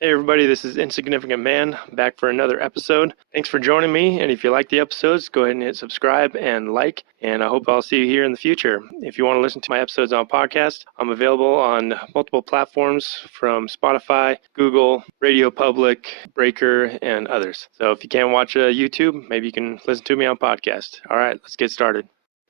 Hey everybody, this is Insignificant Man back for another episode. Thanks for joining me, and if you like the episodes, go ahead and hit subscribe and like, and I hope I'll see you here in the future. If you want to listen to my episodes on podcast, I'm available on multiple platforms from Spotify, Google, Radio Public, Breaker, and others. So if you can't watch YouTube, maybe you can listen to me on podcast. All right, let's get started.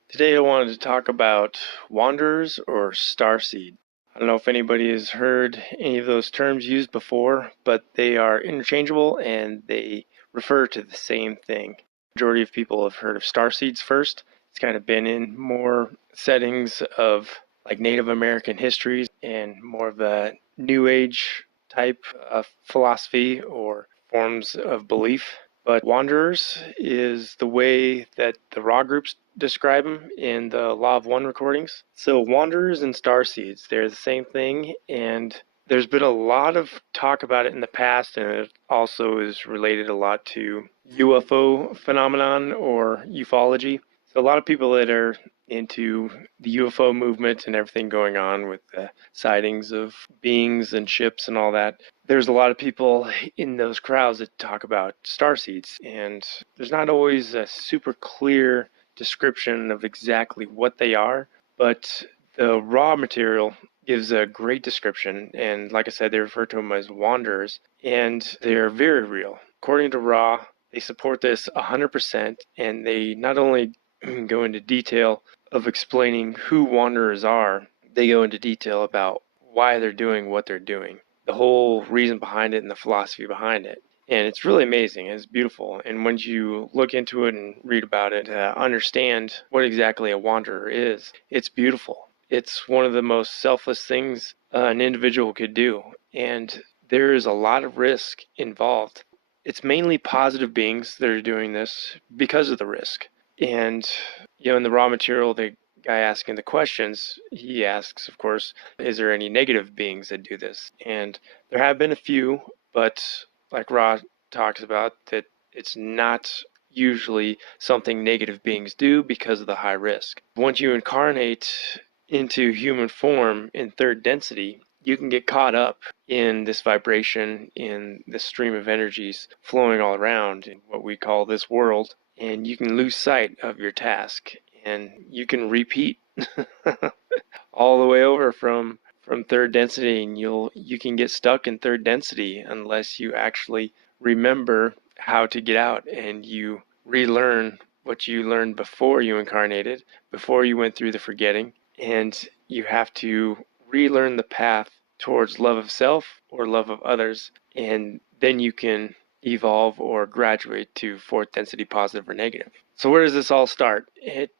Today I wanted to talk about Wanderers or Starseed. I don't know if anybody has heard any of those terms used before, but they are interchangeable and they refer to the same thing. Majority of people have heard of Starseeds first. It's kind of been in more settings of like Native American histories and more of a New Age type of philosophy or forms of belief. But Wanderers is the way that the raw groups describe them in the Law of One recordings. So Wanderers and Starseeds, they're the same thing, and there's been a lot of talk about it in the past, and it also is related a lot to UFO phenomenon or ufology. So a lot of people that are into the UFO movement and everything going on with the sightings of beings and ships and all that, there's a lot of people in those crowds that talk about starseeds, and there's not always a super clear description of exactly what they are, but the raw material gives a great description, and like I said, they refer to them as wanderers, and they're very real. According to Raw, they support this 100%, and they not only go into detail of explaining who wanderers are, they go into detail about why they're doing what they're doing, the whole reason behind it and the philosophy behind it. And it's really amazing. It's beautiful. And once you look into it and read about it, understand what exactly a wanderer is, it's beautiful. It's one of the most selfless things an individual could do. And there is a lot of risk involved. It's mainly positive beings that are doing this because of the risk. And, in the raw material, the guy asking the questions, he asks, of course, is there any negative beings that do this? And there have been a few, but like Ra talks about, that it's not usually something negative beings do because of the high risk. Once you incarnate into human form in third density, you can get caught up in this vibration, in the stream of energies flowing all around in what we call this world, and you can lose sight of your task, and you can repeat all the way over from third density, and you can get stuck in third density unless you actually remember how to get out and you relearn what you learned before you incarnated, before you went through the forgetting, and you have to relearn the path towards love of self or love of others, and then you can evolve or graduate to fourth density positive or negative. So where does this all start?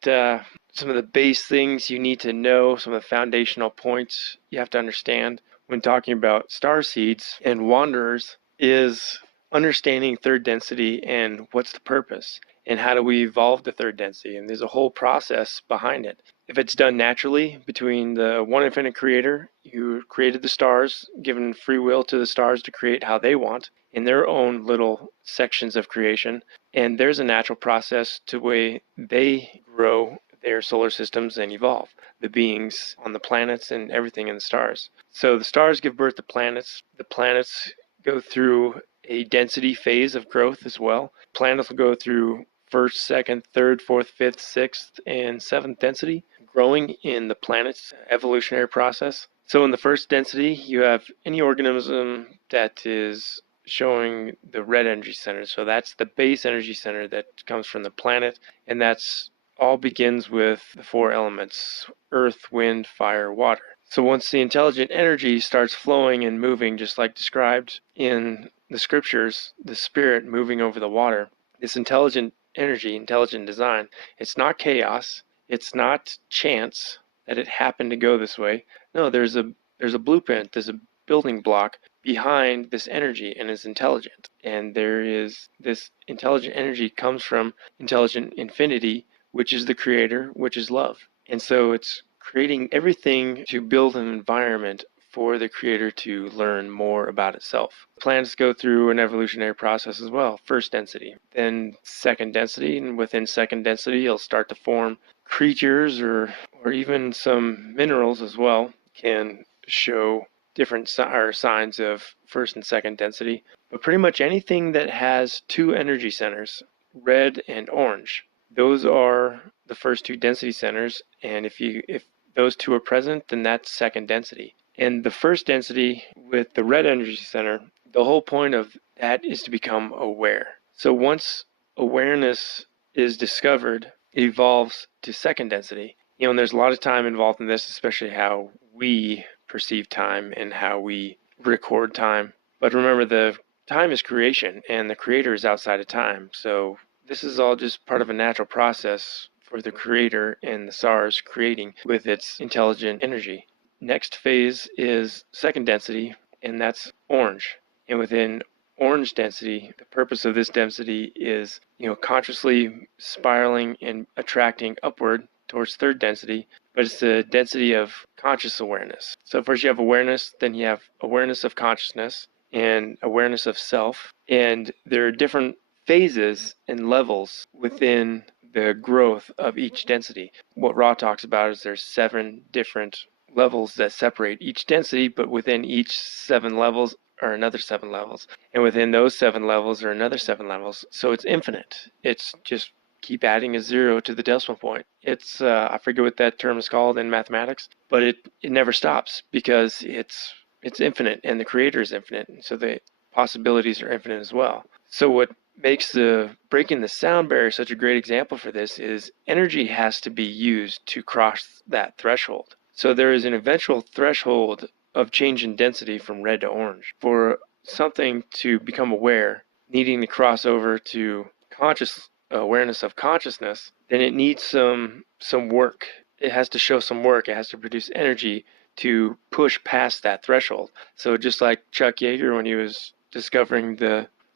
Some of the base things you need to know, some of the foundational points you have to understand when talking about starseeds and wanderers is understanding third density and what's the purpose and how do we evolve the third density. And there's a whole process behind it. If it's done naturally between the one infinite creator, you created the stars, given free will to the stars to create how they want in their own little sections of creation. And there's a natural process to the way they grow their solar systems and evolve, the beings on the planets and everything in the stars. So the stars give birth to planets. The planets go through a density phase of growth as well. Planets will go through first, second, third, fourth, fifth, sixth, and seventh density, growing in the planet's evolutionary process. So in the first density, you have any organism that is showing the red energy center. So that's the base energy center that comes from the planet, and that's all begins with the four elements: earth, wind, fire, water. So once the intelligent energy starts flowing and moving, just like described in the scriptures, the spirit moving over the water, this intelligent energy, intelligent design, it's not chaos, it's not chance that it happened to go this way. No, there's a blueprint, there's a building block behind this energy, and it's intelligent. And there is this intelligent energy comes from intelligent infinity, which is the creator, which is love. And so it's creating everything to build an environment for the creator to learn more about itself. Planets go through an evolutionary process as well. First density, then second density, and within second density you'll start to form creatures or even some minerals as well can show different signs of first and second density. But pretty much anything that has two energy centers, red and orange, those are the first two density centers. And if those two are present, then that's second density. And the first density with the red energy center, the whole point of that is to become aware. So once awareness is discovered, it evolves to second density. And there's a lot of time involved in this, especially how we perceive time and how we record time. But remember, the time is creation, and the creator is outside of time. So this is all just part of a natural process for the creator and the stars creating with its intelligent energy. Next phase is second density, and that's orange. And within orange density, the purpose of this density is, consciously spiraling and attracting upward towards third density, but it's the density of conscious awareness. So first you have awareness, then you have awareness of consciousness and awareness of self. And there are different phases and levels within the growth of each density. What Ra talks about is there's 7 different levels that separate each density, but within each 7 levels are another 7 levels. And within those 7 levels are another 7 levels. So it's infinite. It's just keep adding a 0 to the decimal point. It's I forget what that term is called in mathematics, but it never stops because it's infinite and the creator is infinite, and so the possibilities are infinite as well. So what makes the breaking the sound barrier such a great example for this is energy has to be used to cross that threshold. So there is an eventual threshold of change in density from red to orange. For something to become aware, needing to cross over to conscious awareness of consciousness, then it needs some work. It has to show some work. It has to produce energy to push past that threshold. So just like Chuck Yeager, when he was discovering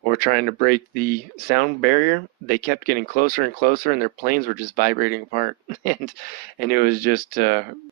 or trying to break the sound barrier, they kept getting closer and closer, and their planes were just vibrating apart, and it was just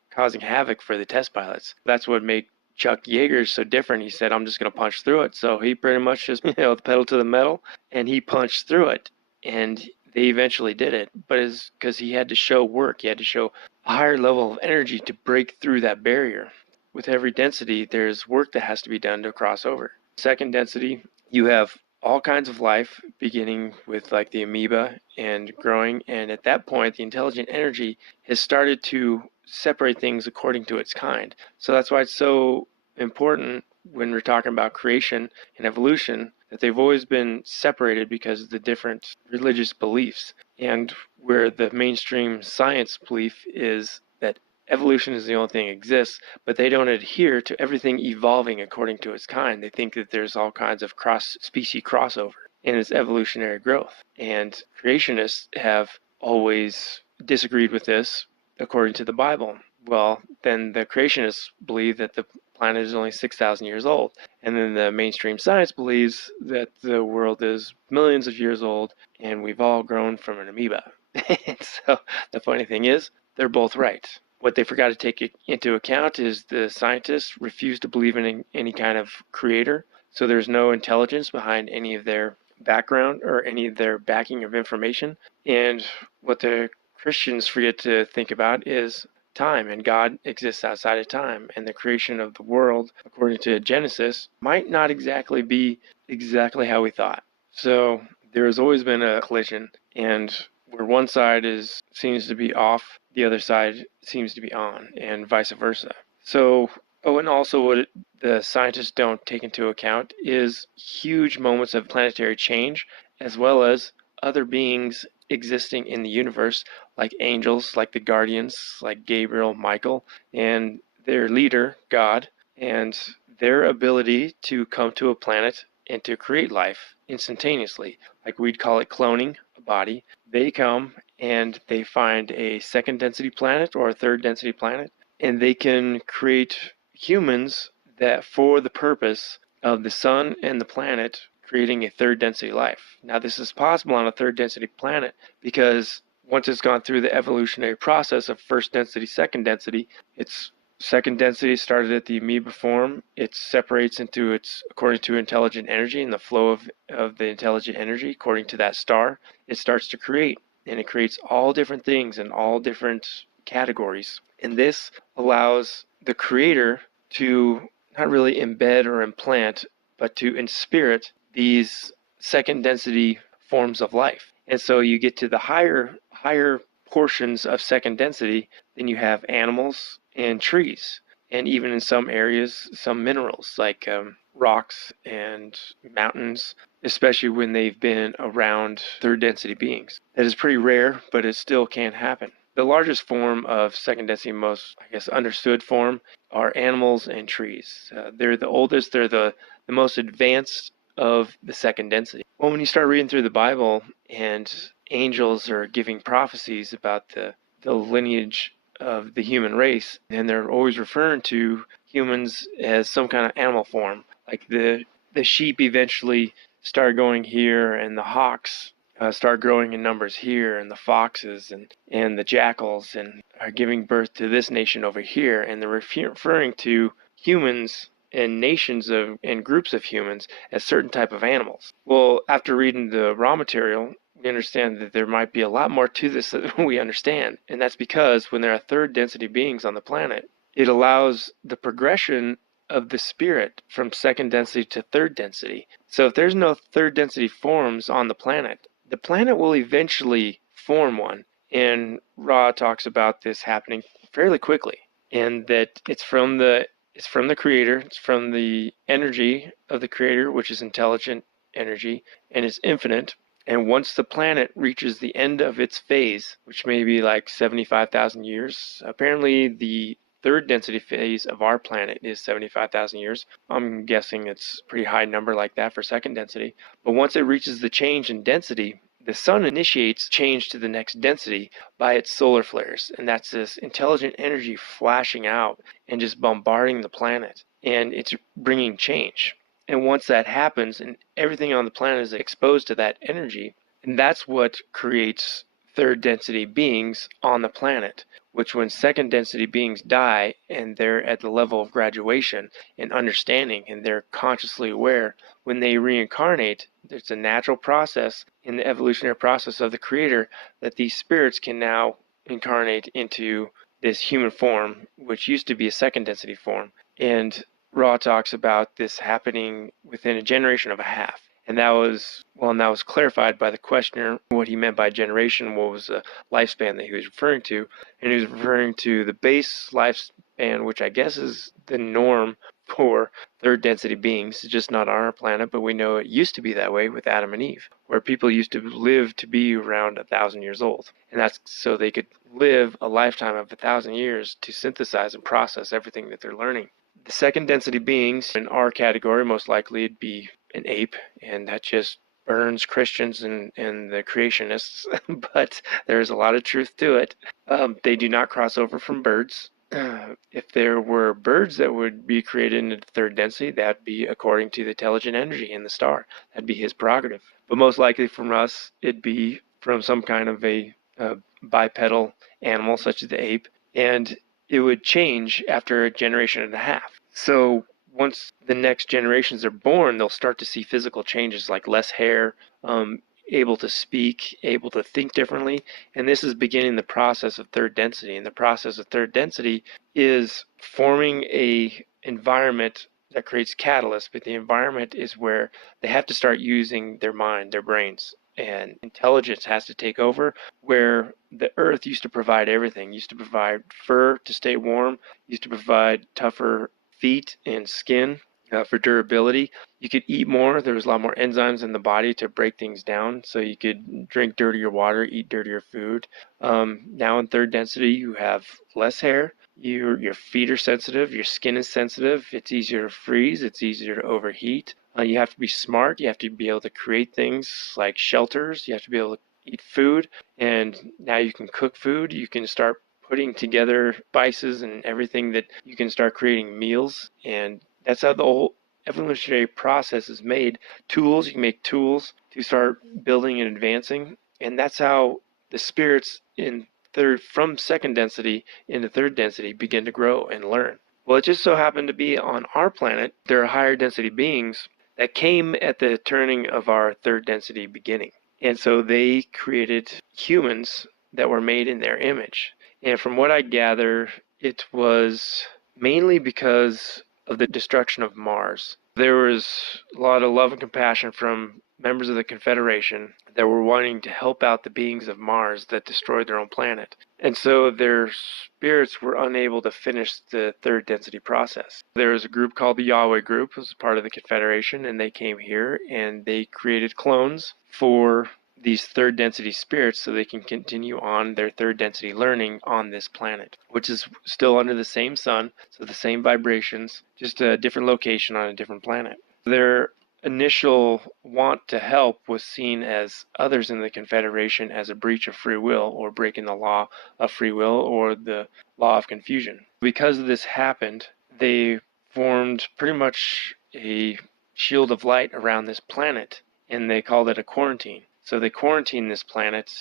causing havoc for the test pilots. That's what made Chuck Yeager so different. He said, "I'm just going to punch through it." So he pretty much just the pedal to the metal, and he punched through it, and they eventually did it. But it's because he had to show work. He had to show a higher level of energy to break through that barrier. With every density, there's work that has to be done to cross over. Second density, you have all kinds of life, beginning with like the amoeba and growing. And at that point, the intelligent energy has started to separate things according to its kind. So that's why it's so important when we're talking about creation and evolution that they've always been separated because of the different religious beliefs. And where the mainstream science belief is that evolution is the only thing that exists, but they don't adhere to everything evolving according to its kind. They think that there's all kinds of cross-species crossover in its evolutionary growth. And creationists have always disagreed with this according to the Bible. Well, then the creationists believe that the planet is only 6,000 years old. And then the mainstream science believes that the world is millions of years old and we've all grown from an amoeba. And so the funny thing is, they're both right. What they forgot to take into account is the scientists refuse to believe in any kind of creator. So there's no intelligence behind any of their background or any of their backing of information. And what the Christians forget to think about is time, and God exists outside of time, and the creation of the world, according to Genesis, might not exactly be exactly how we thought. So there has always been a collision, and where one side seems to be off, the other side seems to be on, and vice versa. So, and also what the scientists don't take into account is huge moments of planetary change, as well as other beings existing in the universe, like angels, like the guardians, like Gabriel, Michael, and their leader, God, and their ability to come to a planet and to create life instantaneously. Like we'd call it cloning a body. They come and they find a second density planet or a third density planet, and they can create humans that for the purpose of the sun and the planet creating a third density life. Now this is possible on a third density planet because once it's gone through the evolutionary process of first density, second density, its second density started at the amoeba form. It separates into according to intelligent energy and the flow of the intelligent energy according to that star. It starts to create, and it creates all different things in all different categories. And this allows the creator to not really embed or implant, but to inspirit these second density forms of life. And so you get to the higher portions of second density, then you have animals and trees, and even in some areas, some minerals like rocks and mountains, especially when they've been around third density beings. That is pretty rare, but it still can happen. The largest form of second density, most, I guess, understood form, are animals and trees. They're the oldest, they're the most advanced of the second density. Well, when you start reading through the Bible and angels are giving prophecies about the lineage of the human race, and they're always referring to humans as some kind of animal form. Like the sheep eventually start going here, and the hawks start growing in numbers here, and the foxes and the jackals and are giving birth to this nation over here, and they're referring to humans and nations of and groups of humans as certain type of animals. Well, after reading the raw material, we understand that there might be a lot more to this than we understand, and that's because when there are third density beings on the planet, it allows the progression of the spirit from second density to third density. So if there's no third density forms on the planet will eventually form one. And Ra talks about this happening fairly quickly, and that it's from the creator, it's from the energy of the creator, which is intelligent energy, and it's infinite. And once the planet reaches the end of its phase, which may be like 75,000 years, apparently the third density phase of our planet is 75,000 years. I'm guessing it's a pretty high number like that for second density. But once it reaches the change in density, the sun initiates change to the next density by its solar flares. And that's this intelligent energy flashing out and just bombarding the planet. And it's bringing change. And once that happens and everything on the planet is exposed to that energy, and that's what creates third density beings on the planet, which when second density beings die and they're at the level of graduation and understanding and they're consciously aware, when they reincarnate, it's a natural process in the evolutionary process of the creator that these spirits can now incarnate into this human form, which used to be a second density form. And Ra talks about this happening within a generation of a half. And that was clarified by the questioner, what he meant by generation, what was the lifespan that he was referring to. And he was referring to the base lifespan, which I guess is the norm for third density beings, just not on our planet, but we know it used to be that way with Adam and Eve, where people used to live to be around 1,000 years old. And that's so they could live a lifetime of 1,000 years to synthesize and process everything that they're learning. The second density beings in our category, most likely it'd be an ape, and that just burns Christians and the creationists, but there's a lot of truth to it. They do not cross over from birds. If there were birds that would be created in the third density, that'd be according to the intelligent energy in the star. That'd be his prerogative. But most likely from us, it'd be from some kind of a bipedal animal such as the ape, and it would change after a generation and a half. So once the next generations are born, they'll start to see physical changes like less hair, able to speak, able to think differently. And this is beginning the process of third density. And the process of third density is forming a environment that creates catalysts, but the environment is where they have to start using their mind, their brains. And intelligence has to take over, where the earth used to provide everything, used to provide fur to stay warm, used to provide tougher feet and skin for durability. You could eat more. There was a lot more enzymes in the body to break things down, so you could drink dirtier water, eat dirtier food. Now in third density, you have less hair. Your feet are sensitive. Your skin is sensitive. It's easier to freeze. It's easier to overheat. You have to be smart. You have to be able to create things like shelters. You have to be able to eat food. And now you can cook food. You can start putting together spices and everything that you can start creating meals. And that's how the whole evolutionary process is made. Tools, you can make tools to start building and advancing. And that's how the spirits from second density into third density begin to grow and learn. Well, it just so happened to be on our planet, there are higher density beings that came at the turning of our third density beginning. And so they created humans that were made in their image. And from what I gather, it was mainly because of the destruction of Mars. There was a lot of love and compassion from members of the Confederation that were wanting to help out the beings of Mars that destroyed their own planet. And so their spirits were unable to finish the third density process. There was a group called the Yahweh Group, who was part of the Confederation, and they came here and they created clones for these third density spirits so they can continue on their third density learning on this planet, which is still under the same sun, so the same vibrations, just a different location on a different planet. Their initial want to help was seen as others in the Confederation as a breach of free will, or breaking the law of free will, or the law of confusion. Because this happened, they formed pretty much a shield of light around this planet, and they called it a quarantine. So they quarantined this planet,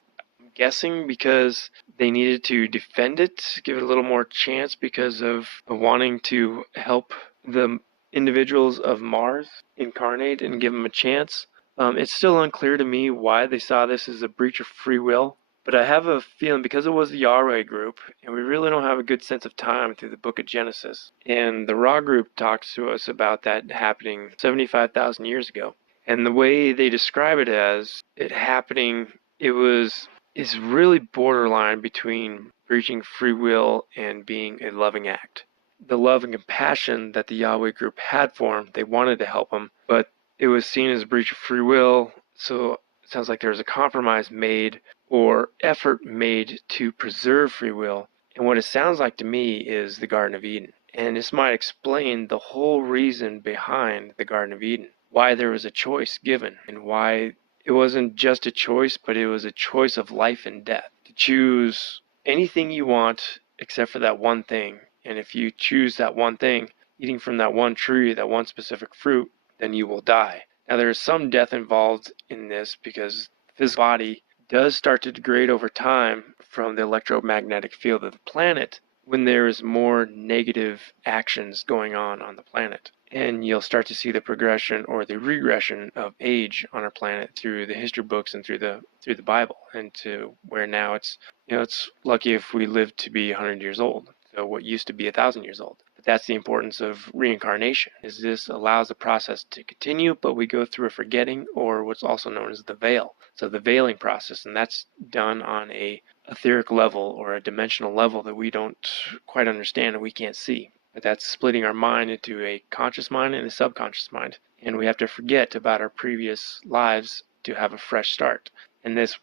I'm guessing because they needed to defend it, give it a little more chance because of wanting to help the individuals of Mars incarnate and give them a chance. It's still unclear to me why they saw this as a breach of free will, but I have a feeling because it was the Yahweh group, and we really don't have a good sense of time through the book of Genesis. And the Ra group talks to us about that happening 75,000 years ago. And the way they describe it as it happening, is really borderline between breaching free will and being a loving act. The love and compassion that the Yahweh group had for him, they wanted to help him, but it was seen as a breach of free will, so it sounds like there was a compromise made or effort made to preserve free will. And what it sounds like to me is the Garden of Eden. And this might explain the whole reason behind the Garden of Eden, why there was a choice given, and why it wasn't just a choice, but it was a choice of life and death. To choose anything you want except for that one thing. And if you choose that one thing, eating from that one tree, that one specific fruit, then you will die. Now there is some death involved in this because the physical body does start to degrade over time from the electromagnetic field of the planet when there is more negative actions going on the planet. And you'll start to see the progression or the regression of age on our planet through the history books and through the Bible, and to where now it's lucky if we live to be 100 years old. So what used to be 1,000 years old. But that's the importance of reincarnation, is this allows the process to continue, but we go through a forgetting, or what's also known as the veil. So the veiling process, and that's done on a etheric level or a dimensional level that we don't quite understand and we can't see. But that's splitting our mind into a conscious mind and a subconscious mind. And we have to forget about our previous lives to have a fresh start. And that's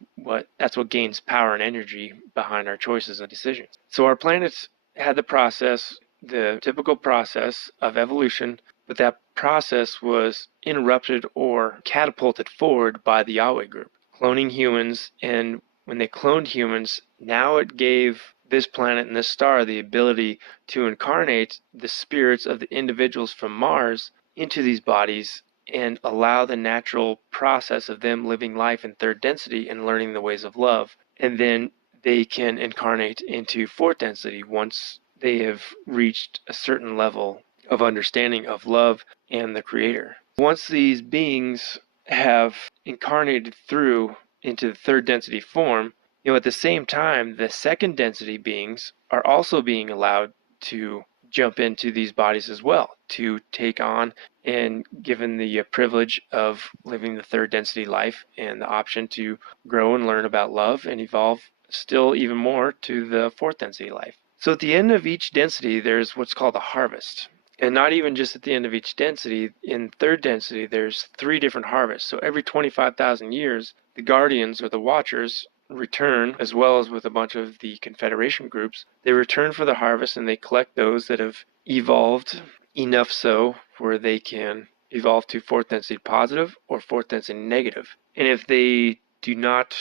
what gains power and energy behind our choices and decisions. So our planets had the typical process of evolution, but that process was interrupted or catapulted forward by the Yahweh group, cloning humans. And when they cloned humans, now it gave this planet and this star the ability to incarnate the spirits of the individuals from Mars into these bodies and allow the natural process of them living life in third density and learning the ways of love. And then they can incarnate into fourth density once they have reached a certain level of understanding of love and the Creator. Once these beings have incarnated through into the third density form, at the same time, the second density beings are also being allowed to jump into these bodies as well, to take on and given the privilege of living the third density life and the option to grow and learn about love and evolve still even more to the fourth density life. So at the end of each density, there's what's called a harvest. And not even just at the end of each density, in third density, there's 3 different harvests. So every 25,000 years, the guardians or the watchers return, as well as with a bunch of the Confederation groups. They return for the harvest and they collect those that have evolved enough so where they can evolve to fourth density positive or fourth density negative. And if they do not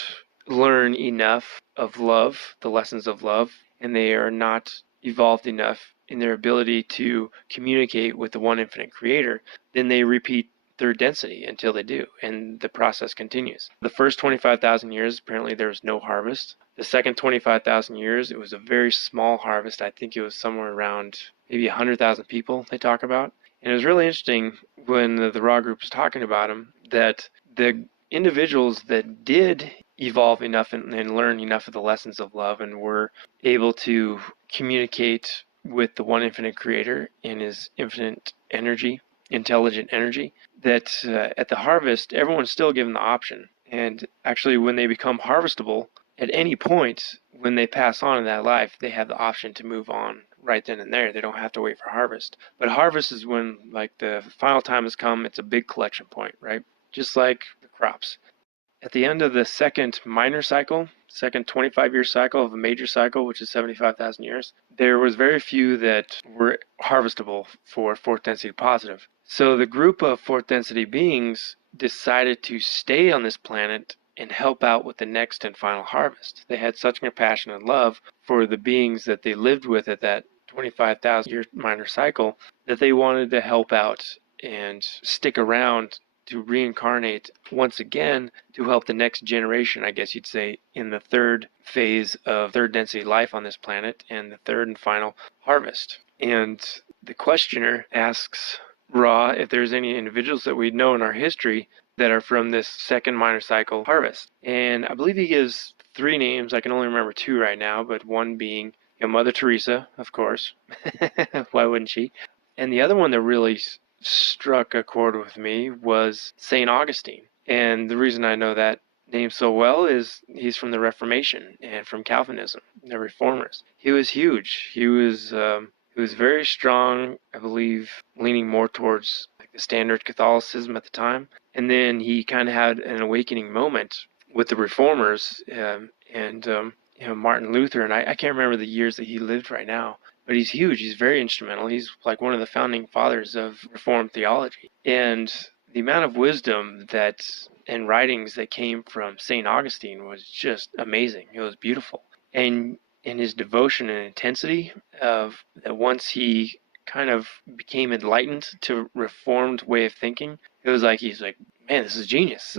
learn enough of love, the lessons of love, and they are not evolved enough in their ability to communicate with the one infinite Creator, then they repeat third density until they do, and the process continues. The first 25,000 years, apparently there was no harvest. The second 25,000 years, it was a very small harvest. I think it was somewhere around maybe 100,000 people they talk about. And it was really interesting when the Ra group was talking about them, that the individuals that did evolve enough and learn enough of the lessons of love and were able to communicate with the one infinite creator in his infinite energy, intelligent energy, that at the harvest, everyone's still given the option. And actually, when they become harvestable, at any point when they pass on in that life, they have the option to move on right then and there. They don't have to wait for harvest. But harvest is when, like, the final time has come. It's a big collection point, right? Just like the crops. At the end of the second minor cycle, second 25-year cycle of a major cycle, which is 75,000 years, there was very few that were harvestable for fourth density positive. So the group of fourth density beings decided to stay on this planet and help out with the next and final harvest. They had such compassion and love for the beings that they lived with at that 25,000 year minor cycle that they wanted to help out and stick around to reincarnate once again to help the next generation, I guess you'd say, in the third phase of third density life on this planet and the third and final harvest. And the questioner asks Ra if there's any individuals that we know in our history that are from this second minor cycle harvest. And I believe he gives 3 names. I can only remember 2 right now, but one being Mother Teresa, of course. Why wouldn't she? And the other one that really struck a chord with me was St. Augustine. And the reason I know that name so well is he's from the Reformation and from Calvinism, the Reformers. He was huge. He was very strong, I believe, leaning more towards like the standard Catholicism at the time. And then he kind of had an awakening moment with the Reformers and Martin Luther. And I can't remember the years that he lived right now. But he's huge. He's very instrumental. He's like one of the founding fathers of Reformed theology. And the amount of wisdom and writings that came from St. Augustine was just amazing. It was beautiful. And in his devotion and intensity of that once he kind of became enlightened to Reformed way of thinking, it was like he's like, man, this is genius.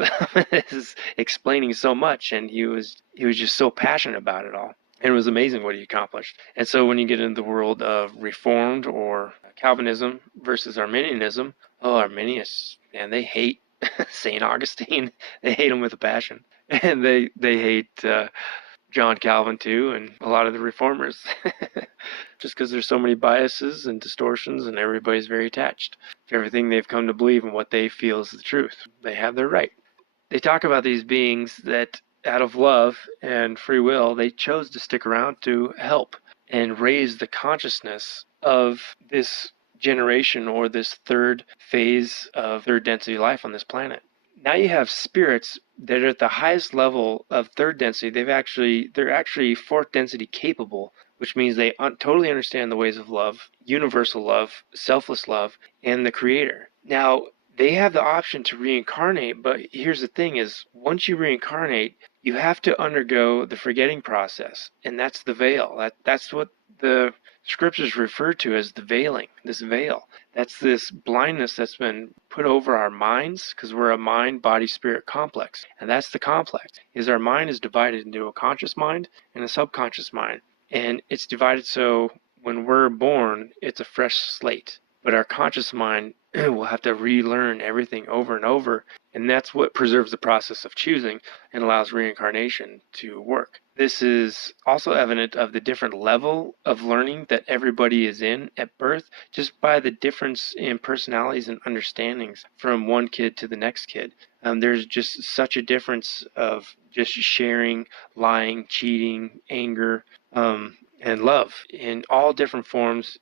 This is explaining so much. And he was just so passionate about it all. And it was amazing what he accomplished. And so when you get into the world of Reformed or Calvinism versus Arminianism, Arminians, man, they hate St. Augustine. They hate him with a passion. And they hate John Calvin too, and a lot of the Reformers. Just because there's so many biases and distortions and everybody's very attached to everything they've come to believe and what they feel is the truth. They have their right. They talk about these beings that out of love and free will, they chose to stick around to help and raise the consciousness of this generation or this third phase of third density life on this planet. Now you have spirits that are at the highest level of third density. They're actually fourth density capable, which means they totally understand the ways of love, universal love, selfless love, and the Creator. Now, they have the option to reincarnate, but here's the thing is, once you reincarnate, you have to undergo the forgetting process, and that's the veil. That's what the scriptures refer to as the veiling, this veil. That's this blindness that's been put over our minds, because we're a mind, body, spirit complex. And that's the complex, is our mind is divided into a conscious mind and a subconscious mind. And it's divided so when we're born, it's a fresh slate. But our conscious mind will have to relearn everything over and over. And that's what preserves the process of choosing and allows reincarnation to work. This is also evident of the different level of learning that everybody is in at birth, just by the difference in personalities and understandings from one kid to the next kid. There's just such a difference of just sharing, lying, cheating, anger, and love in all different forms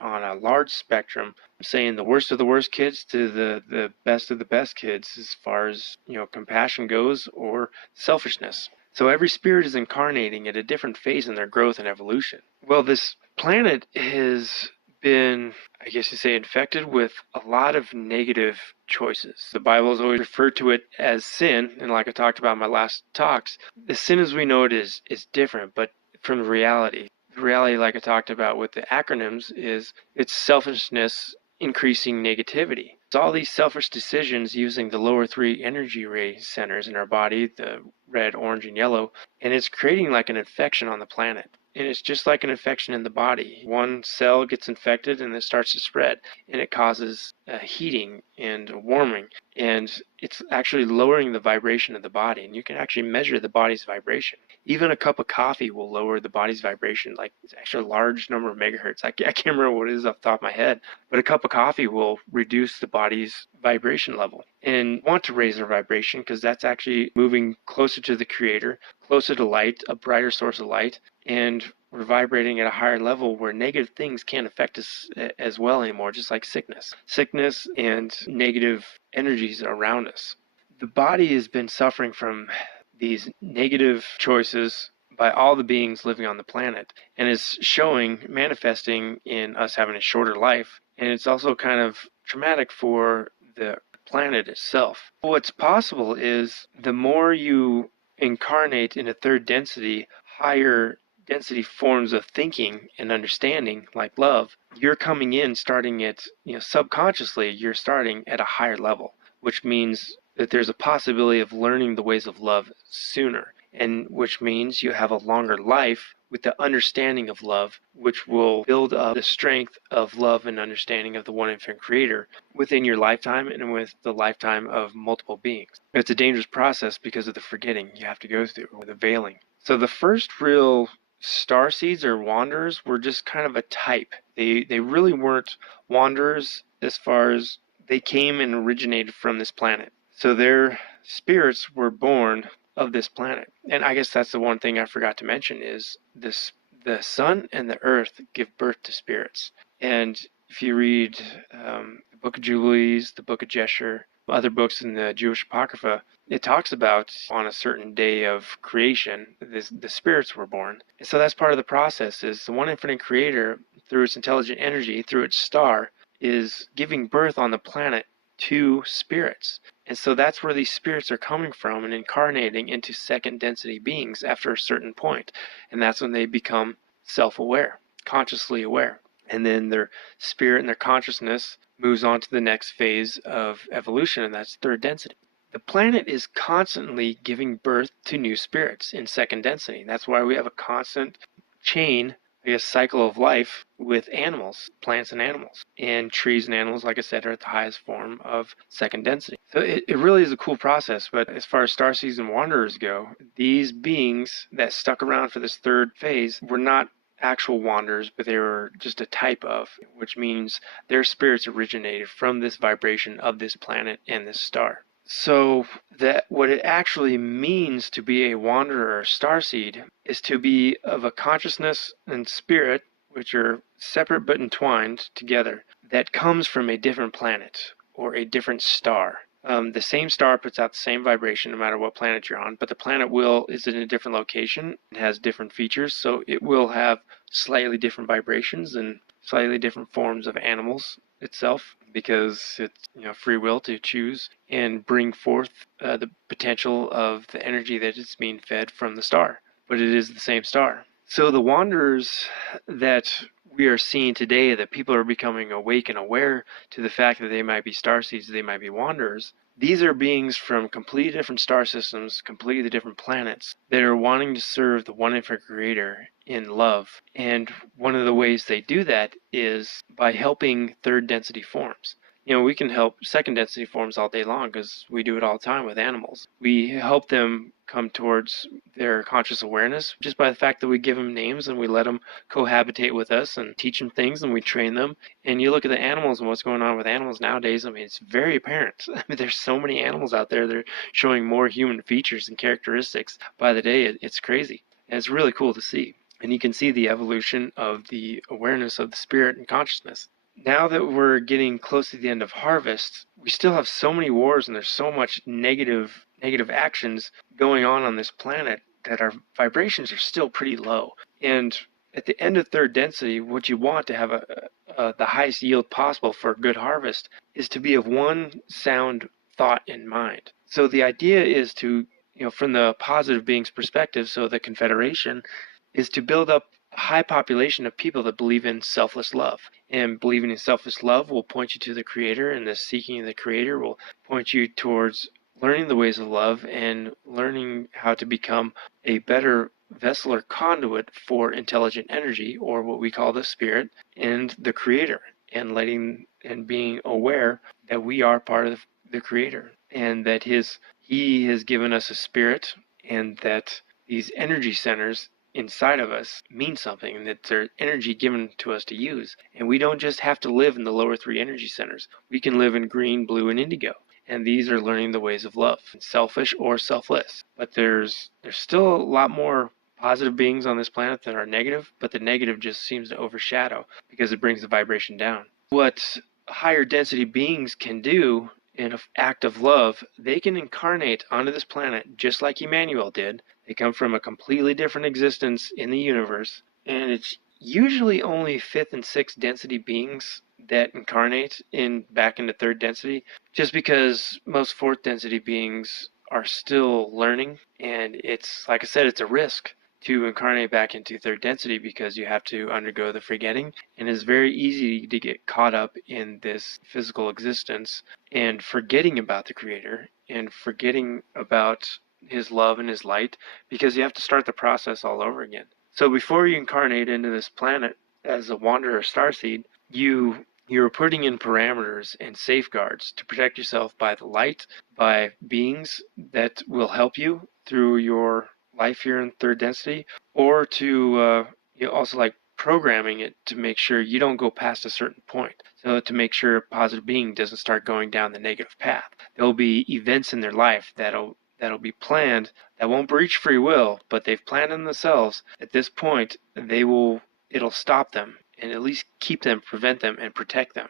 on a large spectrum, saying the worst of the worst kids to the best of the best kids as far as compassion goes or selfishness. So every spirit is incarnating at a different phase in their growth and evolution. Well, this planet has been, I guess you say, infected with a lot of negative choices. The Bible has always referred to it as sin, and like I talked about in my last talks, the sin as we know it is different, but from the reality. The reality, like I talked about with the acronyms, is it's selfishness increasing negativity. It's all these selfish decisions using the lower 3 energy ray centers in our body, the red, orange, and yellow, and it's creating like an infection on the planet. And it's just like an infection in the body. One cell gets infected and it starts to spread, and it causes heating and warming, and it's actually lowering the vibration of the body, and you can actually measure the body's vibration. Even a cup of coffee will lower the body's vibration, like it's actually a large number of megahertz. I can't remember what it is off the top of my head, but a cup of coffee will reduce the body's vibration level, and want to raise their vibration because that's actually moving closer to the creator, closer to light, a brighter source of light, and we're vibrating at a higher level where negative things can't affect us as well anymore, just like sickness and negative energies around us. The body has been suffering from these negative choices by all the beings living on the planet, and is manifesting in us having a shorter life, and it's also kind of traumatic for the planet itself. What's possible is the more you incarnate in a third density, higher density forms of thinking and understanding, like love, you're coming in starting at, subconsciously, you're starting at a higher level, which means that there's a possibility of learning the ways of love sooner, and which means you have a longer life with the understanding of love, which will build up the strength of love and understanding of the one infinite creator within your lifetime and with the lifetime of multiple beings. It's a dangerous process because of the forgetting you have to go through, or the veiling. So the first real Starseeds or wanderers were just kind of a type. They really weren't wanderers as far as they came and originated from this planet. So their spirits were born of this planet. And I guess that's the one thing I forgot to mention is this: the sun and the earth give birth to spirits. And if you read the Book of Jubilees, the Book of Jesher, other books in the Jewish Apocrypha, it talks about on a certain day of creation, the spirits were born. And so that's part of the process, is the one infinite creator, through its intelligent energy, through its star, is giving birth on the planet to spirits. And so that's where these spirits are coming from and incarnating into second density beings after a certain point. And that's when they become self-aware, consciously aware. And then their spirit and their consciousness moves on to the next phase of evolution, and that's third density. The planet is constantly giving birth to new spirits in second density. That's why we have a constant chain, cycle of life with animals, plants and animals. And trees and animals, like I said, are at the highest form of second density. So it really is a cool process. But as far as Starseeds and Wanderers go, these beings that stuck around for this third phase were not actual wanderers, but they were just a type of, which means their spirits originated from this vibration of this planet and this star. So that what it actually means to be a wanderer or starseed is to be of a consciousness and spirit, which are separate but entwined together, that comes from a different planet or a different star. The same star puts out the same vibration no matter what planet you're on, but the planet is in a different location. It has different features, so it will have slightly different vibrations and slightly different forms of animals itself, because it's free will to choose and bring forth the potential of the energy that it's being fed from the star. But it is the same star. So the wanderers that we are seeing today, that people are becoming awake and aware to the fact that they might be starseeds, they might be wanderers, these are beings from completely different star systems, completely different planets, that are wanting to serve the one infinite creator in love. And one of the ways they do that is by helping third density forms. We can help second density forms all day long because we do it all the time with animals. We help them come towards their conscious awareness just by the fact that we give them names and we let them cohabitate with us and teach them things and we train them. And you look at the animals and what's going on with animals nowadays, it's very apparent. There's so many animals out there that are showing more human features and characteristics by the day. It's crazy. And it's really cool to see. And you can see the evolution of the awareness of the spirit and consciousness. Now that we're getting close to the end of harvest, we still have so many wars and there's so much negative actions going on this planet that our vibrations are still pretty low. And at the end of third density, what you want to have the highest yield possible for a good harvest is to be of one sound thought in mind. So the idea is to, from the positive being's perspective, so the Confederation, is to build up a high population of people that believe in selfless love. And believing in selfless love will point you to the Creator, and the seeking of the Creator will point you towards learning the ways of love and learning how to become a better vessel or conduit for intelligent energy, or what we call the spirit, and the Creator, and being aware that we are part of the Creator, and that He has given us a spirit, and that these energy centers inside of us mean something, and that they're energy given to us to use. And we don't just have to live in the lower three energy centers. We can live in green, blue, and indigo. And these are learning the ways of love, selfish or selfless. But there's still a lot more positive beings on this planet that are negative, but the negative just seems to overshadow because it brings the vibration down. What higher density beings can do in an act of love, they can incarnate onto this planet just like Emmanuel did. They come from a completely different existence in the universe, and it's usually only fifth and sixth density beings that incarnate back into third density, just because most fourth density beings are still learning, and it's, like I said, it's a risk to incarnate back into third density because you have to undergo the forgetting, and it's very easy to get caught up in this physical existence and forgetting about the Creator and forgetting about His love and His light, because you have to start the process all over again. So before you incarnate into this planet as a wanderer starseed, you're putting in parameters and safeguards to protect yourself by the light, by beings that will help you through your life here in third density, or to also like programming it to make sure you don't go past a certain point. So to make sure a positive being doesn't start going down the negative path. There'll be events in their life that'll be planned that won't breach free will, but they've planned in themselves. At this point, it'll stop them and at least keep them, prevent them, and protect them.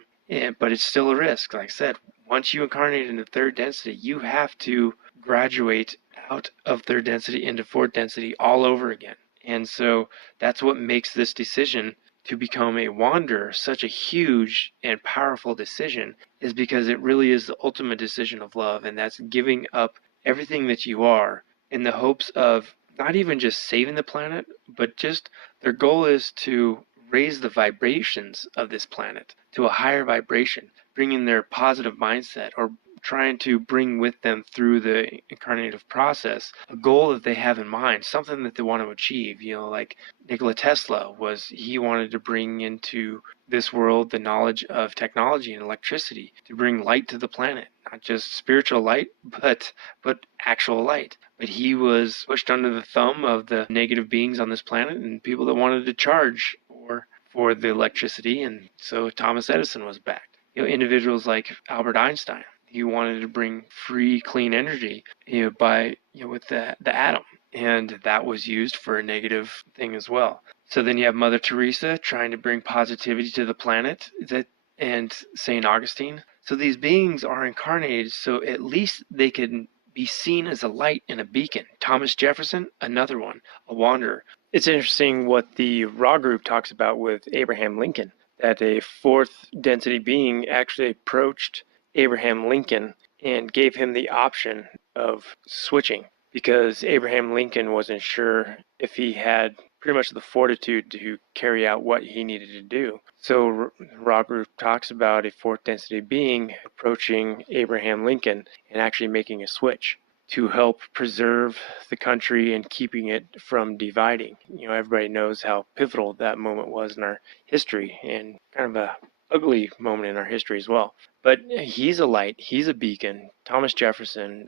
But it's still a risk. Like I said, once you incarnate into third density, you have to graduate out of third density into fourth density all over again. And so that's what makes this decision to become a wanderer such a huge and powerful decision, is because it really is the ultimate decision of love, and that's giving up everything that you are in the hopes of not even just saving the planet, but just their goal is to raise the vibrations of this planet to a higher vibration, bringing their positive mindset, or trying to bring with them through the incarnative process a goal that they have in mind, something that they want to achieve. Like Nikola Tesla he wanted to bring into this world the knowledge of technology and electricity to bring light to the planet, not just spiritual light, but actual light. But he was pushed under the thumb of the negative beings on this planet and people that wanted to charge for the electricity, and so Thomas Edison was backed. Individuals like Albert Einstein, he wanted to bring free, clean energy, with the atom, and that was used for a negative thing as well. So then you have Mother Teresa trying to bring positivity to the planet, and St. Augustine. So these beings are incarnated so at least they can be seen as a light and a beacon. Thomas Jefferson, another one, a wanderer. It's interesting what the Raw group talks about with Abraham Lincoln, that a fourth density being actually approached Abraham Lincoln and gave him the option of switching, because Abraham Lincoln wasn't sure if he had pretty much the fortitude to carry out what he needed to do. So Raw Group talks about a fourth density being approaching Abraham Lincoln and actually making a switch to help preserve the country and keeping it from dividing. Everybody knows how pivotal that moment was in our history, and kind of a ugly moment in our history as well. But he's a light, he's a beacon. Thomas Jefferson,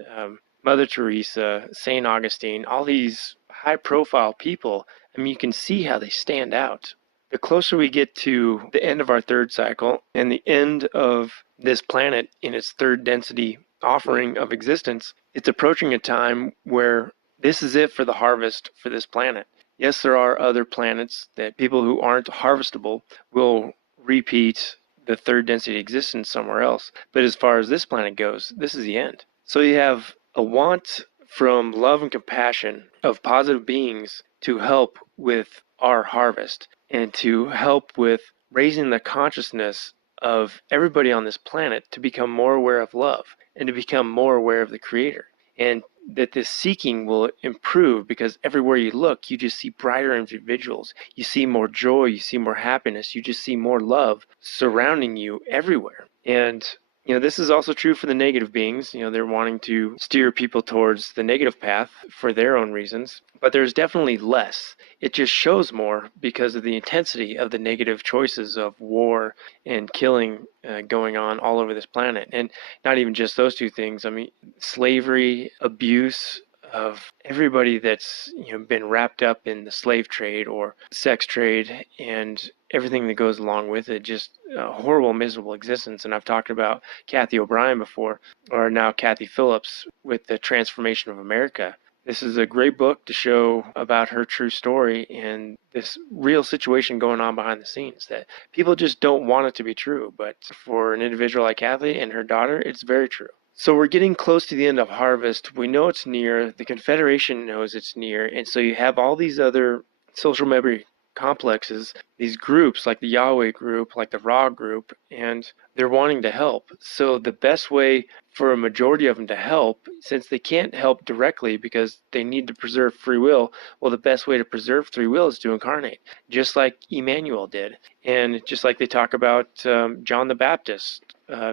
Mother Teresa, St. Augustine, all these high-profile people, you can see how they stand out. The closer we get to the end of our third cycle and the end of this planet in its third density offering of existence, it's approaching a time where this is it for the harvest for this planet. Yes, there are other planets that people who aren't harvestable will repeat the third density existence somewhere else. But as far as this planet goes, this is the end. So you have a want from love and compassion of positive beings to help with our harvest and to help with raising the consciousness of everybody on this planet to become more aware of love and to become more aware of the Creator. And that this seeking will improve, because everywhere you look, you just see brighter individuals. You see more joy, you see more happiness, you just see more love surrounding you everywhere. And This is also true for the negative beings. They're wanting to steer people towards the negative path for their own reasons, but there's definitely less. It just shows more because of the intensity of the negative choices of war and killing going on all over this planet. And not even just those two things. I mean, slavery, abuse of everybody that's been wrapped up in the slave trade or sex trade and everything that goes along with it, just a horrible, miserable existence. And I've talked about Kathy O'Brien before, or now Kathy Phillips with The Transformation of America. This is a great book to show about her true story and this real situation going on behind the scenes that people just don't want it to be true. But for an individual like Kathy and her daughter, it's very true. So we're getting close to the end of harvest. We know it's near. The Confederation knows it's near. And so you have all these other social memory complexes, these groups like the Yahweh group, like the Ra group, and they're wanting to help. So the best way for a majority of them to help, since they can't help directly because they need to preserve free will, well, the best way to preserve free will is to incarnate, just like Emmanuel did. And just like they talk about John the Baptist,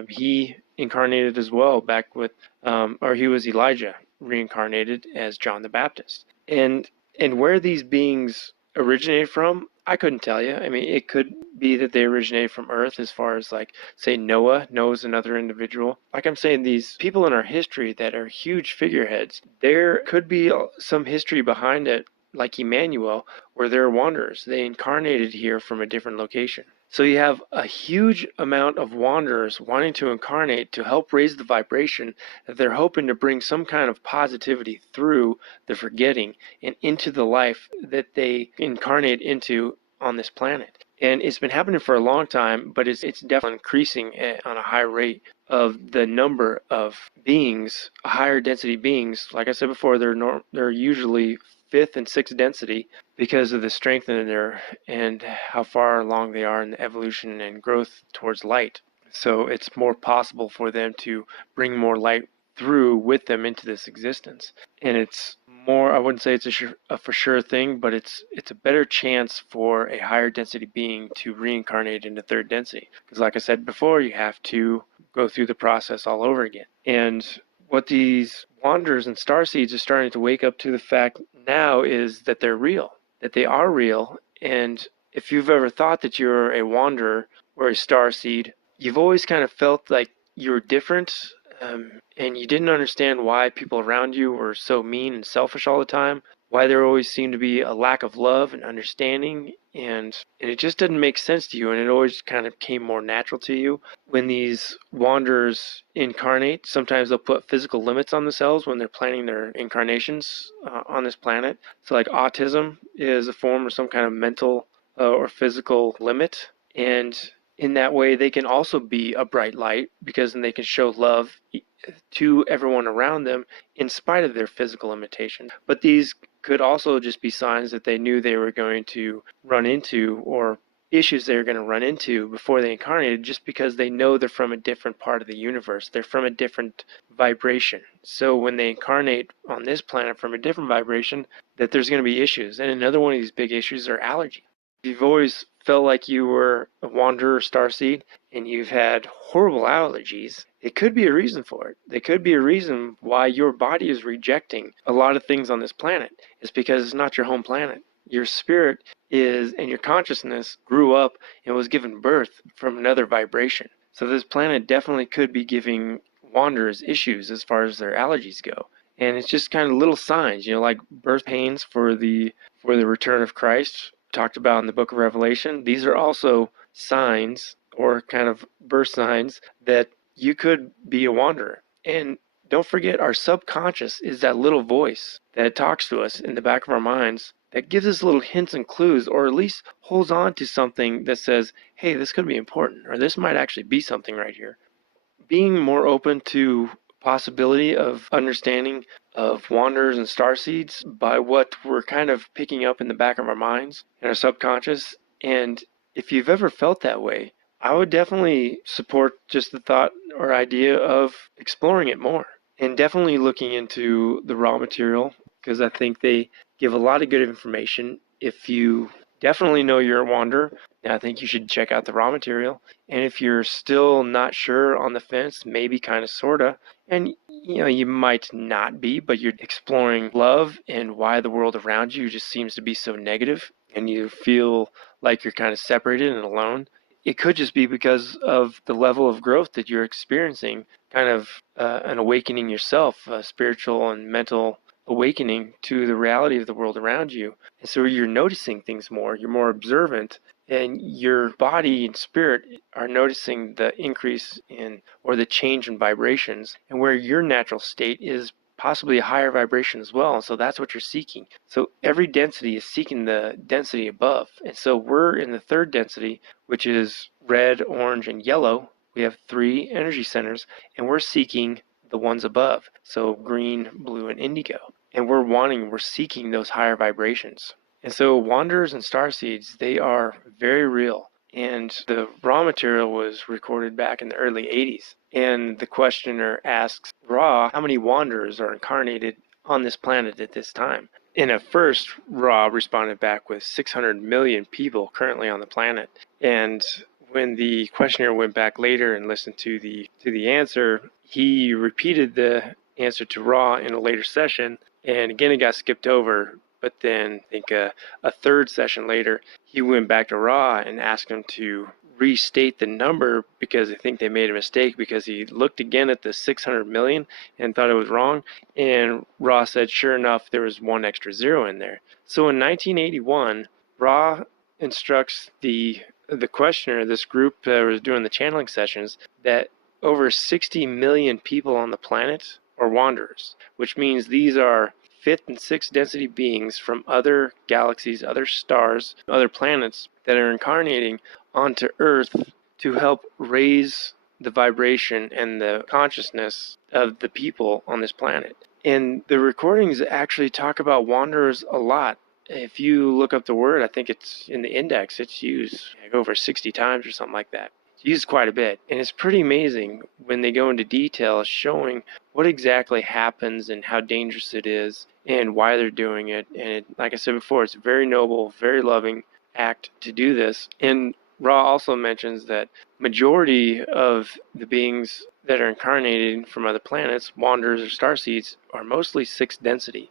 he incarnated as well back with, or he was Elijah reincarnated as John the Baptist. And where these beings originated from, I couldn't tell you. I mean, it could be that they originated from Earth, as far as like, say, Noah. Noah's another individual. Like I'm saying, these people in our history that are huge figureheads, there could be some history behind it, like Emmanuel, where they're wanderers. They incarnated here from a different location. So you have a huge amount of wanderers wanting to incarnate to help raise the vibration that they're hoping to bring some kind of positivity through the forgetting and into the life that they incarnate into on this planet. And it's been happening for a long time, but it's definitely increasing on a high rate of the number of beings, higher density beings. Like I said before, they're usually fifth and sixth density because of the strength in there and how far along they are in the evolution and growth towards light. So it's more possible for them to bring more light through with them into this existence. And it's more, I wouldn't say it's a for sure thing, but it's a better chance for a higher density being to reincarnate into third density. Because like I said before, you have to go through the process all over again. And what these wanderers and starseeds are starting to wake up to the fact now is that they're real, that they are real. And if you've ever thought that you're a wanderer or a starseed, you've always kind of felt like you were different, and you didn't understand why people around you were so mean and selfish all the time, why there always seemed to be a lack of love and understanding, and it just didn't make sense to you, and it always kind of came more natural to you. When these wanderers incarnate, sometimes they'll put physical limits on themselves when they're planning their incarnations on this planet. So like autism is a form of some kind of mental or physical limit, and in that way they can also be a bright light because then they can show love to everyone around them in spite of their physical limitations. But these could also just be signs that they knew they were going to run into, or issues they were going to run into before they incarnated, just because they know they're from a different part of the universe. They're from a different vibration. So when they incarnate on this planet from a different vibration, that there's going to be issues. And another one of these big issues are allergies. If you've always felt like you were a wanderer starseed and you've had horrible allergies, it could be a reason for it. There could be a reason why your body is rejecting a lot of things on this planet. It's because it's not your home planet. Your spirit is, and your consciousness grew up and was given birth from another vibration. So this planet definitely could be giving wanderers issues as far as their allergies go. And it's just kind of little signs, like birth pains for the return of Christ, talked about in the book of Revelation. These are also signs, or kind of birth signs, that you could be a wanderer. And don't forget, our subconscious is that little voice that talks to us in the back of our minds that gives us little hints and clues, or at least holds on to something that says, hey, this could be important, or this might actually be something right here. Being more open to possibility of understanding of wanderers and starseeds by what we're kind of picking up in the back of our minds and our subconscious. And if you've ever felt that way, I would definitely support just the thought or idea of exploring it more, and definitely looking into the raw material, because I think they give a lot of good information if you definitely know you're a wanderer. I think you should check out the raw material. And if you're still not sure on the fence, maybe kind of sorta, and you might not be, but you're exploring love and why the world around you just seems to be so negative and you feel like you're kind of separated and alone. It could just be because of the level of growth that you're experiencing, kind of an awakening yourself, a spiritual and mental awakening to the reality of the world around you. And so you're noticing things more, you're more observant, and your body and spirit are noticing the increase in or the change in vibrations, and where your natural state is possibly a higher vibration as well. And so that's what you're seeking. So every density is seeking the density above. And so we're in the third density, which is red, orange, and yellow. We have 3 energy centers, and we're seeking the ones above. So green, blue, and indigo. And we're seeking those higher vibrations. And so wanderers and starseeds, they are very real. And the raw material was recorded back in the early 80s. And the questioner asks Ra how many wanderers are incarnated on this planet at this time. And at first, Ra responded back with 600 million people currently on the planet. And when the questioner went back later and listened to the answer, he repeated the answer to Ra in a later session. And again, it got skipped over. But then I think a third session later, he went back to Ra and asked him to restate the number because I think they made a mistake because he looked again at the 600 million and thought it was wrong. And Ra said, sure enough, there was 1 extra 0 in there. So in 1981, Ra instructs the questioner, this group that was doing the channeling sessions, that over 60 million people on the planet are wanderers, which means these are 5th and 6th density beings from other galaxies, other stars, other planets that are incarnating onto Earth to help raise the vibration and the consciousness of the people on this planet. And the recordings actually talk about wanderers a lot. If you look up the word, I think it's in the index, it's used like over 60 times or something like that. It's used quite a bit. And it's pretty amazing when they go into detail showing what exactly happens and how dangerous it is and why they're doing it. And like I said before, it's a very noble, very loving act to do this. And Ra also mentions that majority of the beings that are incarnated from other planets, wanderers or starseeds, are mostly 6th density.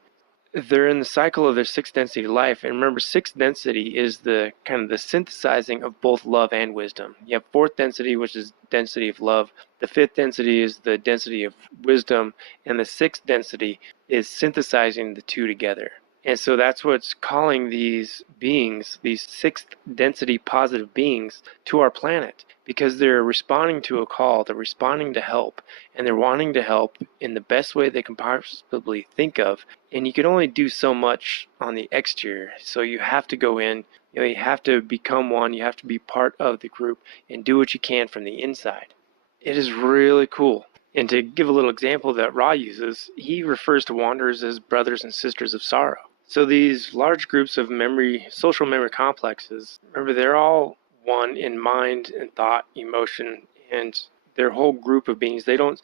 They're in the cycle of their 6th density life. And remember, 6th density is the kind of the synthesizing of both love and wisdom. You have 4th density, which is density of love. The 5th density is the density of wisdom. And the 6th density is synthesizing the two together. And so that's what's calling these beings, these 6th density positive beings, to our planet, because they're responding to a call, they're responding to help, and they're wanting to help in the best way they can possibly think of. And you can only do so much on the exterior, so you have to go in, you have to become one, you have to be part of the group, and do what you can from the inside. It is really cool. And to give a little example that Ra uses, he refers to wanderers as brothers and sisters of sorrow. So these large groups of social memory complexes, remember, they're all one in mind and thought, emotion, and their whole group of beings. They don't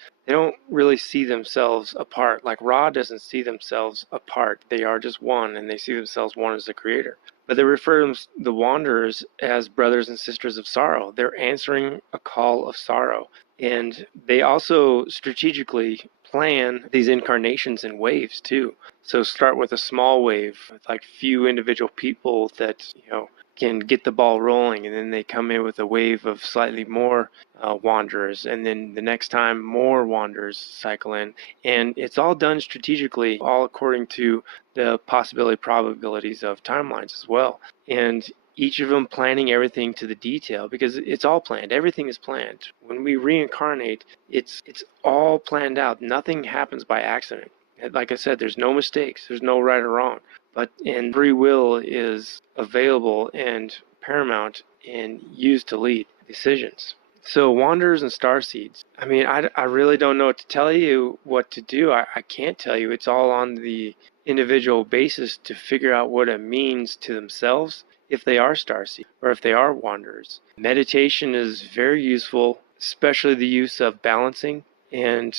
really see themselves apart. Like Ra doesn't see themselves apart. They are just one, and they see themselves one as the creator. But they refer to the wanderers as brothers and sisters of sorrow. They're answering a call of sorrow. And they also strategically plan these incarnations in waves too. So start with a small wave with like few individual people that can get the ball rolling, and then they come in with a wave of slightly more wanderers, and then the next time more wanderers cycle in. And it's all done strategically, all according to the probabilities of timelines as well. And each of them planning everything to the detail, because it's all planned. Everything is planned. When we reincarnate, it's all planned out. Nothing happens by accident. Like I said, there's no mistakes. There's no right or wrong. And free will is available and paramount and used to lead decisions. So wanderers and starseeds, I mean, I really don't know what to tell you what to do. I can't tell you. It's all on the individual basis to figure out what it means to themselves if they are starseeds or if they are wanderers. Meditation is very useful, especially the use of balancing and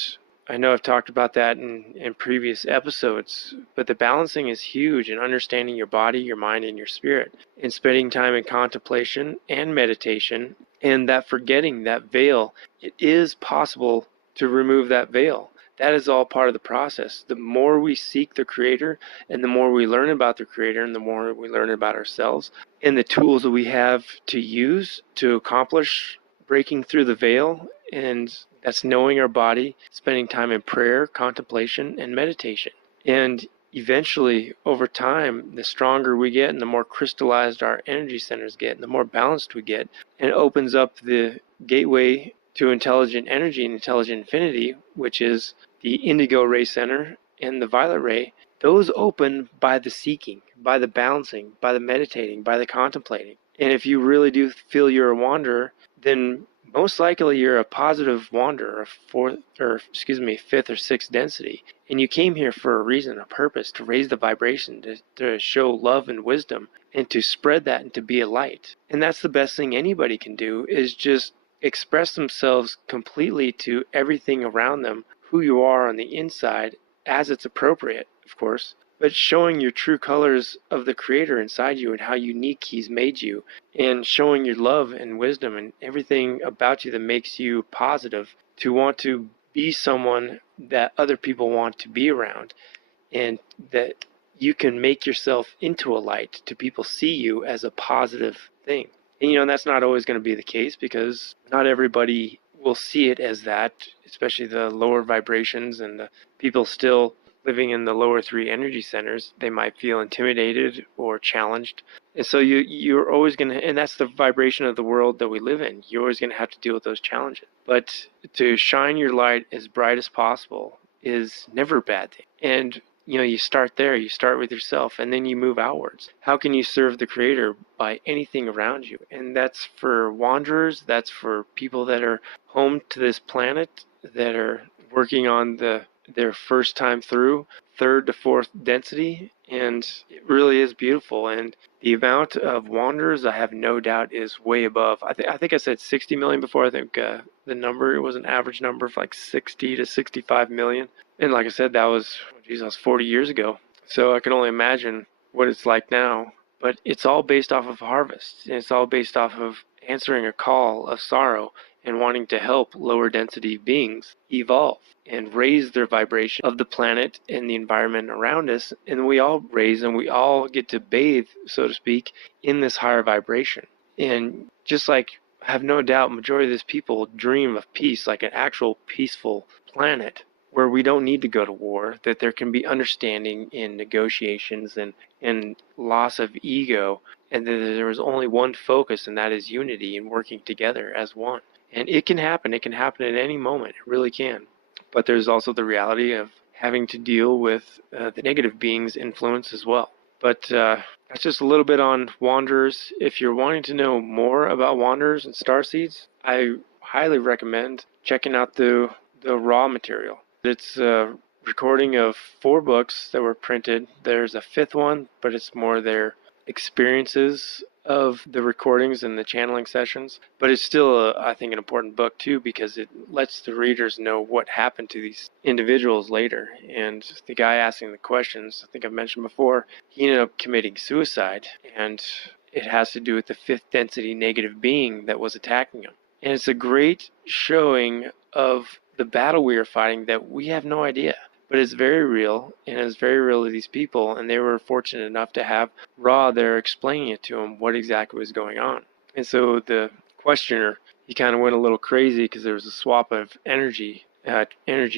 I know I've talked about that in previous episodes, but the balancing is huge in understanding your body, your mind, and your spirit, and spending time in contemplation and meditation, and that forgetting that veil. It is possible to remove that veil. That is all part of the process. The more we seek the Creator, and the more we learn about the Creator, and the more we learn about ourselves, and the tools that we have to use to accomplish breaking through the veil, and that's knowing our body, spending time in prayer, contemplation, and meditation. And eventually, over time, the stronger we get and the more crystallized our energy centers get and the more balanced we get, and it opens up the gateway to intelligent energy and intelligent infinity, which is the indigo ray center and the violet ray. Those open by the seeking, by the balancing, by the meditating, by the contemplating. And if you really do feel you're a wanderer, then most likely you're a positive wanderer, fifth or sixth density. And you came here for a reason, a purpose, to raise the vibration, to show love and wisdom, and to spread that and to be a light. And that's the best thing anybody can do, is just express themselves completely to everything around them, who you are on the inside, as it's appropriate, of course, but showing your true colors of the Creator inside you and how unique He's made you, and showing your love and wisdom and everything about you that makes you positive, to want to be someone that other people want to be around, and that you can make yourself into a light to people see you as a positive thing. And that's not always going to be the case, because not everybody will see it as that, especially the lower vibrations and the people still living in the lower three energy centers. They might feel intimidated or challenged. And so you're always going to, and that's the vibration of the world that we live in. You're always going to have to deal with those challenges. But to shine your light as bright as possible is never a bad thing. And you start there, you start with yourself, and then you move outwards. How can you serve the Creator? By anything around you. And that's for wanderers, that's for people that are home to this planet, that are working on their first time through, third to fourth density, and it really is beautiful. And the amount of wanderers, I have no doubt, is way above. I think I said 60 million before. I think the number, it was an average number of like 60 to 65 million. And like I said, that was 40 years ago. So I can only imagine what it's like now. But it's all based off of harvest. And it's all based off of answering a call of sorrow and wanting to help lower density beings evolve and raise their vibration of the planet and the environment around us. And we all raise and we all get to bathe, so to speak, in this higher vibration. And just like, I have no doubt, majority of these people dream of peace, like an actual peaceful planet where we don't need to go to war, that there can be understanding in negotiations and loss of ego, and that there is only one focus, and that is unity and working together as one. And it can happen. It can happen at any moment. It really can. But there's also the reality of having to deal with the negative beings' influence as well. But that's just a little bit on Wanderers. If you're wanting to know more about Wanderers and Starseeds, I highly recommend checking out the raw material. It's a recording of 4 books that were printed. There's a 5th one, but it's more their experiences of the recordings and the channeling sessions. But it's still, I think, an important book too, because it lets the readers know what happened to these individuals later. And the guy asking the questions, I think I've mentioned before, he ended up committing suicide, and it has to do with the 5th density negative being that was attacking him. And it's a great showing of the battle we are fighting that we have no idea. But it's very real, and it's very real to these people, and they were fortunate enough to have Ra there explaining it to them what exactly was going on. And so the questioner, he kind of went a little crazy because there was a swap of energy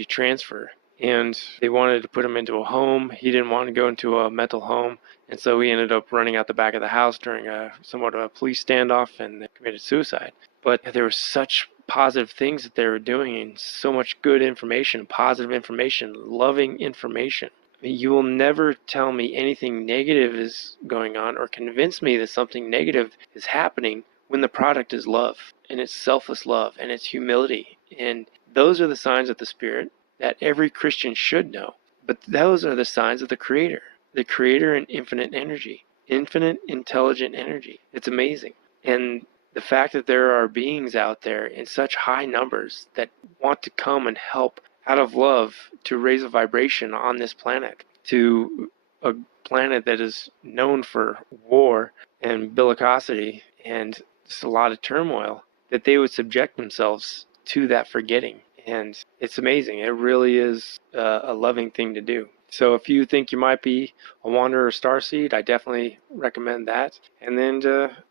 transfer. And they wanted to put him into a home. He didn't want to go into a mental home. And so he ended up running out the back of the house during somewhat of a police standoff and committed suicide. But there were such positive things that they were doing, and so much good information, positive information, loving information. I mean, you will never tell me anything negative is going on or convince me that something negative is happening when the product is love, and it's selfless love, and it's humility. And those are the signs of the Spirit that every Christian should know. But those are the signs of the Creator in infinite energy, infinite intelligent energy. It's amazing. And the fact that there are beings out there in such high numbers that want to come and help out of love to raise a vibration on this planet, to a planet that is known for war and bellicosity and just a lot of turmoil, that they would subject themselves to that forgetting. And it's amazing. It really is a loving thing to do. So if you think you might be a wanderer starseed, I definitely recommend that. And then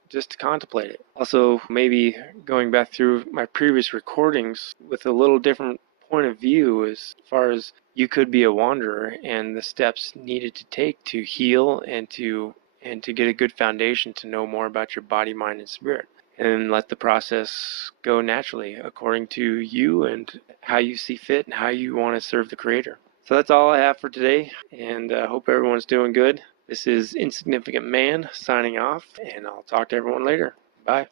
just to contemplate it. Also, maybe going back through my previous recordings with a little different point of view as far as you could be a wanderer and the steps needed to take to heal and to get a good foundation to know more about your body, mind, and spirit, and let the process go naturally according to you and how you see fit and how you want to serve the Creator. So that's all I have for today, and I hope everyone's doing good. This is Insignificant Man signing off, and I'll talk to everyone later. Bye.